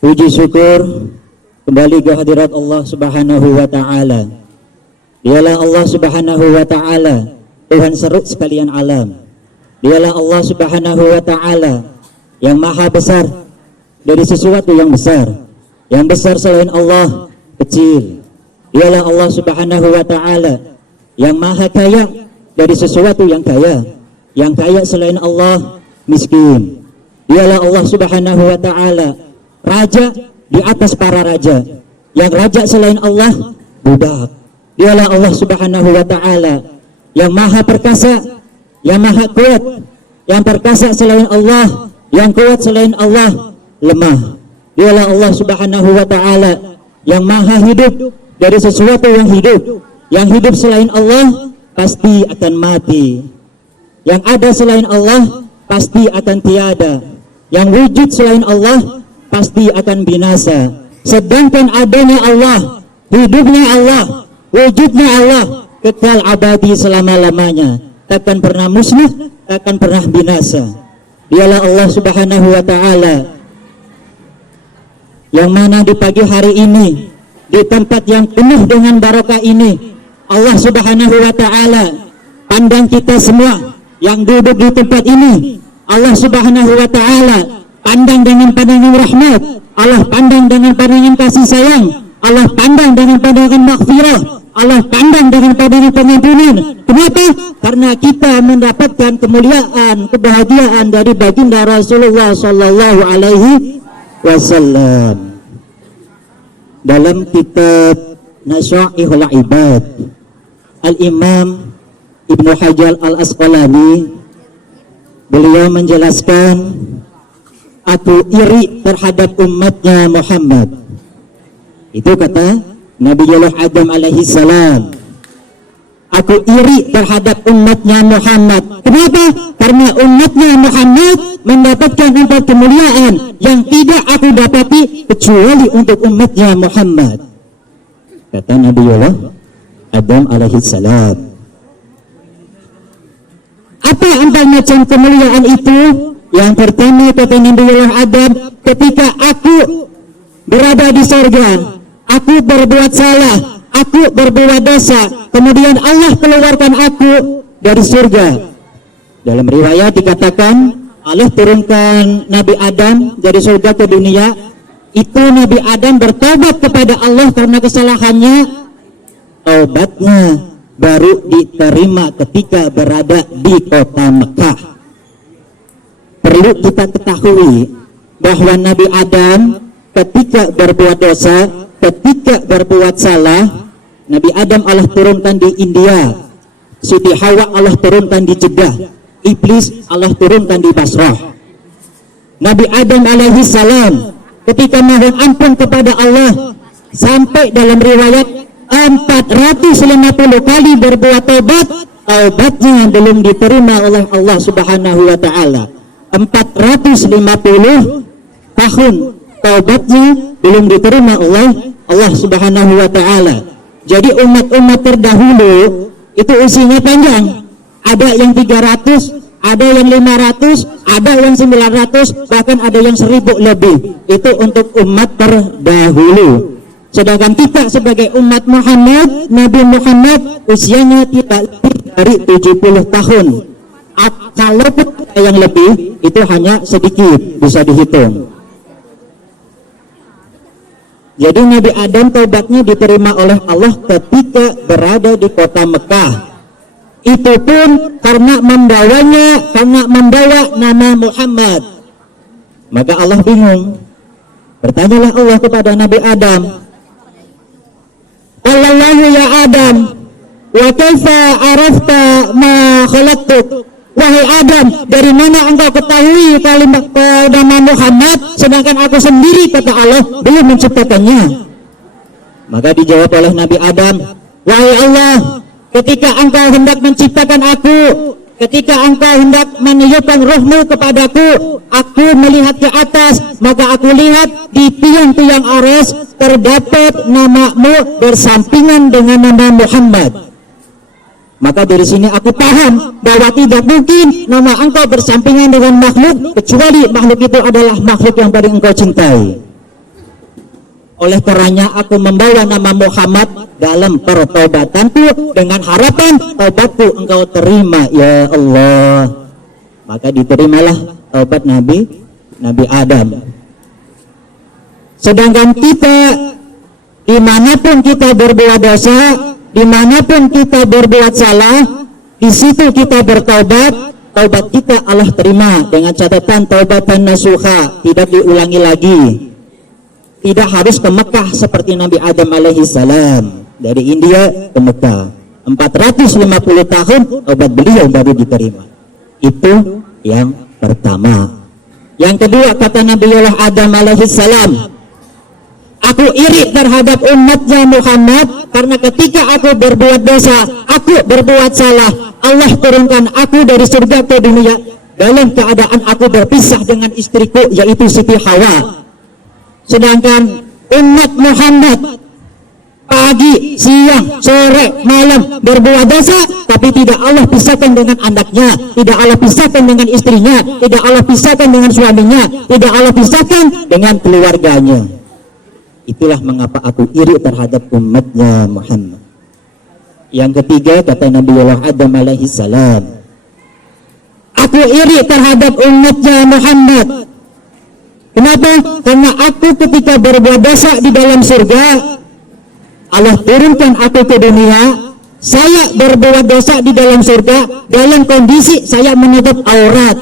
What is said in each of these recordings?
Puji syukur kembali ke hadirat Allah Subhanahu wa Ta'ala. Dialah Allah Subhanahu wa Ta'ala, Tuhan seru sekalian alam. Dialah Allah Subhanahu wa Ta'ala yang maha besar dari sesuatu yang besar. Yang besar selain Allah kecil. Dialah Allah Subhanahu wa Ta'ala yang maha kaya dari sesuatu yang kaya. Yang kaya selain Allah miskin. Dialah Allah Subhanahu wa Ta'ala raja di atas para raja. Yang raja selain Allah budak. Dialah Allah Subhanahu wa Ta'ala yang maha perkasa, yang maha kuat. Yang perkasa selain Allah, yang kuat selain Allah lemah. Dialah Allah Subhanahu wa Ta'ala yang maha hidup dari sesuatu yang hidup. Yang hidup selain Allah pasti akan mati. Yang ada selain Allah pasti akan tiada. Yang wujud selain Allah pasti akan binasa. Sedangkan adanya Allah, hidupnya Allah, wujudnya Allah kekal abadi selama-lamanya, takkan pernah musnah, takkan pernah binasa. Dialah Allah Subhanahu wa Ta'ala yang mana di pagi hari ini, di tempat yang penuh dengan barokah ini, Allah Subhanahu wa Ta'ala pandang kita semua yang duduk di tempat ini. Allah Subhanahu wa Ta'ala pandang dengan pandangan rahmat, Allah pandang dengan pandangan kasih sayang, Allah pandang dengan pandangan maghfirah, Allah pandang dengan pandangan pengampunan. Kenapa? Karena kita mendapatkan kemuliaan, kebahagiaan dari baginda Rasulullah sallallahu alaihi wasallam. Dalam kitab Nasya'ihul Ibad, Al-Imam Ibnu Hajar Al-Asqalani beliau menjelaskan, aku iri terhadap umatnya Muhammad. Itu kata Nabiullah Adam alaihi salam. Aku iri terhadap umatnya Muhammad. Kenapa? Karena umatnya Muhammad mendapatkan 4 kemuliaan yang tidak aku dapati kecuali untuk umatnya Muhammad. Kata Nabiullah Adam alaihi salam. Apa 4 macam kemuliaan itu? Yang pertama kata Nabiullah Adam, ketika aku berada di surga, aku berbuat salah, aku berbuat dosa, kemudian Allah keluarkan aku dari surga. Dalam riwayat dikatakan Allah turunkan Nabi Adam dari surga ke dunia. Itu Nabi Adam bertobat kepada Allah karena kesalahannya. Taubatnya baru diterima ketika berada di kota Mekah. Perlu kita ketahui bahwa Nabi Adam ketika berbuat dosa, ketika berbuat salah, Nabi Adam Allah turunkan di India, Siti Hawa Allah turunkan di Jeddah, Iblis Allah turunkan di Basrah. Nabi Adam alaihi salam ketika mohon ampun kepada Allah, sampai dalam riwayat 450 kali berbuat taubat, taubatnya belum diterima oleh Allah Subhanahu wa Ta'ala. 450 tahun taubatnya belum diterima oleh Allah Subhanahu wa Ta'ala. Jadi umat-umat terdahulu itu usianya panjang. Ada yang 300, ada yang 500, ada yang 900, bahkan ada yang 1000 lebih. Itu untuk umat terdahulu. Sedangkan kita sebagai umat Muhammad, Nabi Muhammad usianya tidak lebih dari 70 tahun. Kalaupun ada yang lebih, itu hanya sedikit, bisa dihitung. Jadi Nabi Adam taubatnya diterima oleh Allah ketika berada di kota Mekah. Itu pun karena membawa nama Muhammad. Maka Allah bingung. Bertanyalah Allah kepada Nabi Adam. Allahu ya Adam, wa kaifa arafta ma khalaqtuk? Wahai Adam, dari mana engkau ketahui kalimat nama Muhammad sedangkan aku sendiri, kata Allah, belum menciptakannya? Maka dijawab oleh Nabi Adam, wahai Allah, ketika engkau hendak menciptakan aku, ketika engkau hendak meniupkan rohmu kepadaku, aku melihat ke atas, maka aku lihat di tiang-tiang aras terdapat namamu bersampingan dengan nama Muhammad. Maka dari sini aku paham bahwa tidak mungkin nama engkau bersampingan dengan makhluk kecuali makhluk itu adalah makhluk yang paling engkau cintai. Oleh karenanya aku membawa nama Muhammad dalam pertaubatanku dengan harapan taubatku engkau terima ya Allah. Maka diterimalah taubat Nabi Adam. Sedangkan kita dimanapun kita berbuat dosa, dimanapun kita berbuat salah, di situ kita bertaubat, taubat kita Allah terima dengan catatan taubatan nasuha, tidak diulangi lagi. Tidak harus ke Mekah seperti Nabi Adam alaihi salam dari India ke Mekah. 450 tahun taubat beliau baru diterima. Itu yang pertama. Yang kedua kata Nabi Adam alaihi salam, aku iri terhadap umatnya Muhammad karena ketika aku berbuat dosa, aku berbuat salah, Allah turunkan aku dari surga ke dunia dalam keadaan aku berpisah dengan istriku yaitu Siti Hawa. Sedangkan umat Muhammad pagi, siang, sore, malam berbuat dosa, tapi tidak Allah pisahkan dengan anaknya, tidak Allah pisahkan dengan istrinya, tidak Allah pisahkan dengan suaminya, tidak Allah pisahkan dengan keluarganya. Itulah mengapa aku iri terhadap umatnya Muhammad. Yang ketiga kata Nabi Adam alaihi salam, aku iri terhadap umatnya Muhammad. Kenapa? Karena aku ketika berbuat dosa di dalam surga, Allah turunkan aku ke dunia, saya berbuat dosa di dalam surga dalam kondisi saya menutup aurat.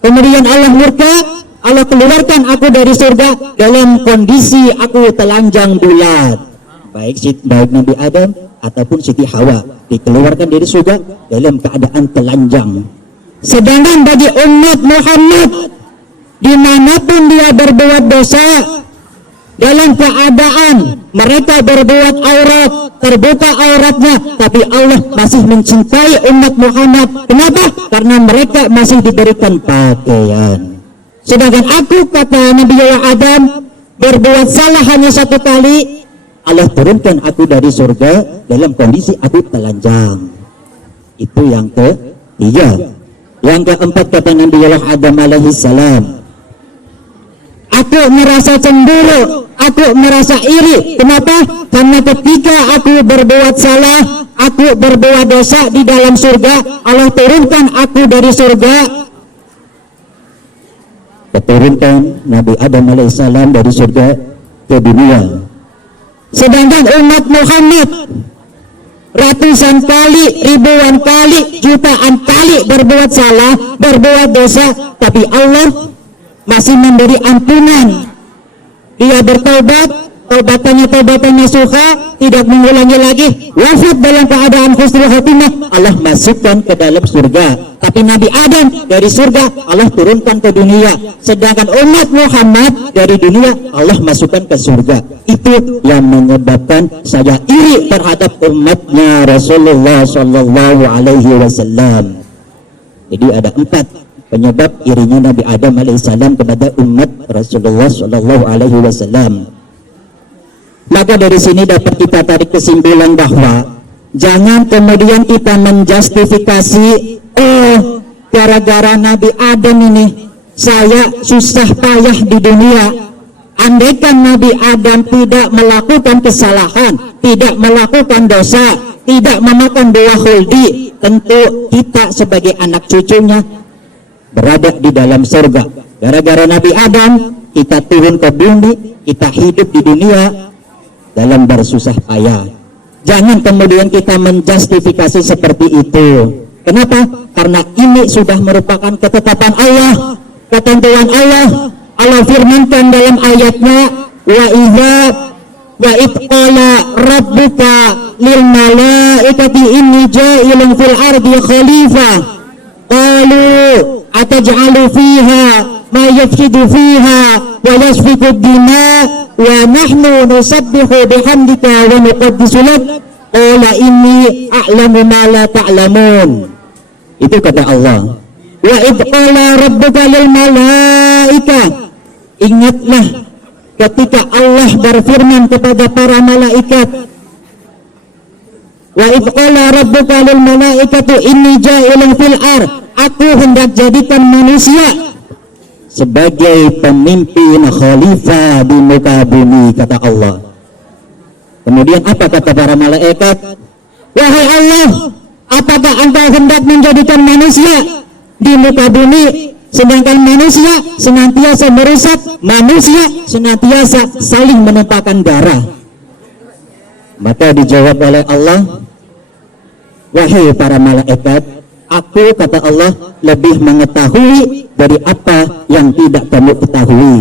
Kemudian Allah murka, Allah keluarkan aku dari surga dalam kondisi aku telanjang bulat. Baik Nabi Adam ataupun Siti Hawa dikeluarkan dari surga dalam keadaan telanjang. Sedangkan bagi umat Muhammad, dimanapun dia berbuat dosa, dalam keadaan mereka berbuat aurat, terbuka auratnya, tapi Allah masih mencintai umat Muhammad. Kenapa? Karena mereka masih diberikan pakaian. Sedangkan aku kata Nabi Adam berbuat salah hanya satu kali, Allah turunkan aku dari surga dalam kondisi aku telanjang. Itu yang ketiga. Yang keempat kata Nabi Adam alaihi salam, aku merasa cemburu, aku merasa iri. Kenapa? Karena ketika aku berbuat salah, aku berbuat dosa di dalam surga, Allah turunkan aku dari surga. Turunkan Nabi Adam alaihissalam dari surga ke dunia. Sedangkan umat Muhammad ratusan kali, ribuan kali, jutaan kali berbuat salah, berbuat dosa, tapi Allah masih memberi ampunan. Dia bertobat, taubatannya suka, tidak mengulangi lagi, wafat dalam keadaan husnul khatimah, Allah masukkan ke dalam surga. Tapi Nabi Adam dari surga Allah turunkan ke dunia, sedangkan umat Muhammad dari dunia Allah masukkan ke surga. Itu yang menyebabkan saya iri terhadap umatnya Rasulullah Shallallahu Alaihi Wasallam. Jadi ada 4 penyebab irinya Nabi Adam alaihissalam kepada umat Rasulullah Shallallahu Alaihi Wasallam. Maka dari sini dapat kita tarik kesimpulan bahwa jangan kemudian kita menjustifikasi, oh gara-gara Nabi Adam ini saya susah payah di dunia. Andaikan Nabi Adam tidak melakukan kesalahan, tidak melakukan dosa, tidak memakan buah khuldi, tentu kita sebagai anak cucunya berada di dalam surga. Gara-gara Nabi Adam kita turun ke bumi, kita hidup di dunia dalam bersusah payah. Jangan kemudian kita menjustifikasi seperti itu. Kenapa? Karena ini sudah merupakan ketetapan Allah, ketentuan Allah. Allah firmankan dalam ayatnya, wa qala rabbuka lil malaikati inni ja'ilun fil ardi khalifah qalu ataj'alu fiha ma yafsidu fiha wa yasfiku dima wa nahnu nusabbihu bihamdika wa nuqaddisu lak qala inni a'lamu ma la ta'lamun. Itu kata Allah. Wa id qala rabbuka lil malaika, ingatlah ketika Allah berfirman kepada para malaikat, wa id qala rabbuka lil malaikati inni ja'ilun fil ard, aku hendak jadikan manusia sebagai pemimpin khalifah di muka bumi, kata Allah. Kemudian apa kata para malaikat? Wahai Allah, apakah Engkau hendak menjadikan manusia di muka bumi, sedangkan manusia senantiasa merusak, manusia senantiasa saling menumpahkan darah? Maka dijawab oleh Allah, wahai para malaikat, aku, kata Allah, lebih mengetahui dari apa yang tidak kamu ketahui.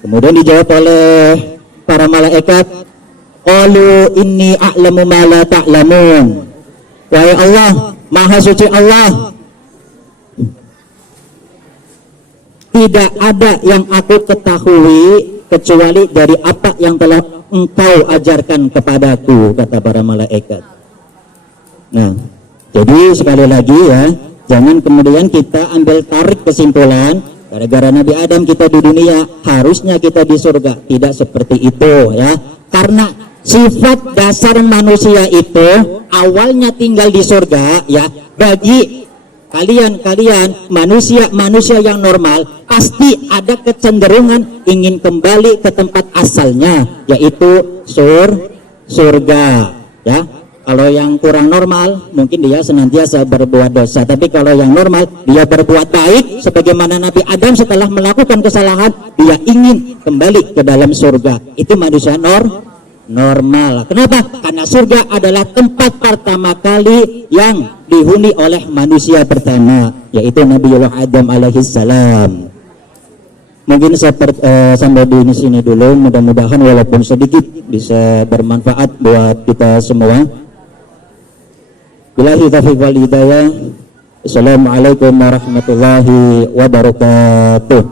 Kemudian dijawab oleh para malaikat, qalu inni a'lamu ma la ta'lamun. Wahai Allah, Maha Suci Allah, tidak ada yang aku ketahui kecuali dari apa yang telah Engkau ajarkan kepadaku, kata para malaikat. Nah, jadi sekali lagi ya, jangan kemudian kita ambil tarik kesimpulan gara-gara Nabi Adam kita di dunia, harusnya kita di surga. Tidak seperti itu ya. Karena sifat dasar manusia itu awalnya tinggal di surga ya. Bagi kalian manusia yang normal pasti ada kecenderungan ingin kembali ke tempat asalnya, yaitu surga ya. Kalau yang kurang normal mungkin dia senantiasa berbuat dosa, tapi kalau yang normal dia berbuat baik sebagaimana Nabi Adam setelah melakukan kesalahan dia ingin kembali ke dalam surga. Itu manusia normal. Kenapa? Karena surga adalah tempat pertama kali yang dihuni oleh manusia pertama, yaitu Nabiullah Adam alaihissalam. Mungkin sampai di sini dulu, mudah-mudahan walaupun sedikit bisa bermanfaat buat kita semua. Billahi taufiq wal hidayah. Assalamualaikum warahmatullahi wabarakatuh.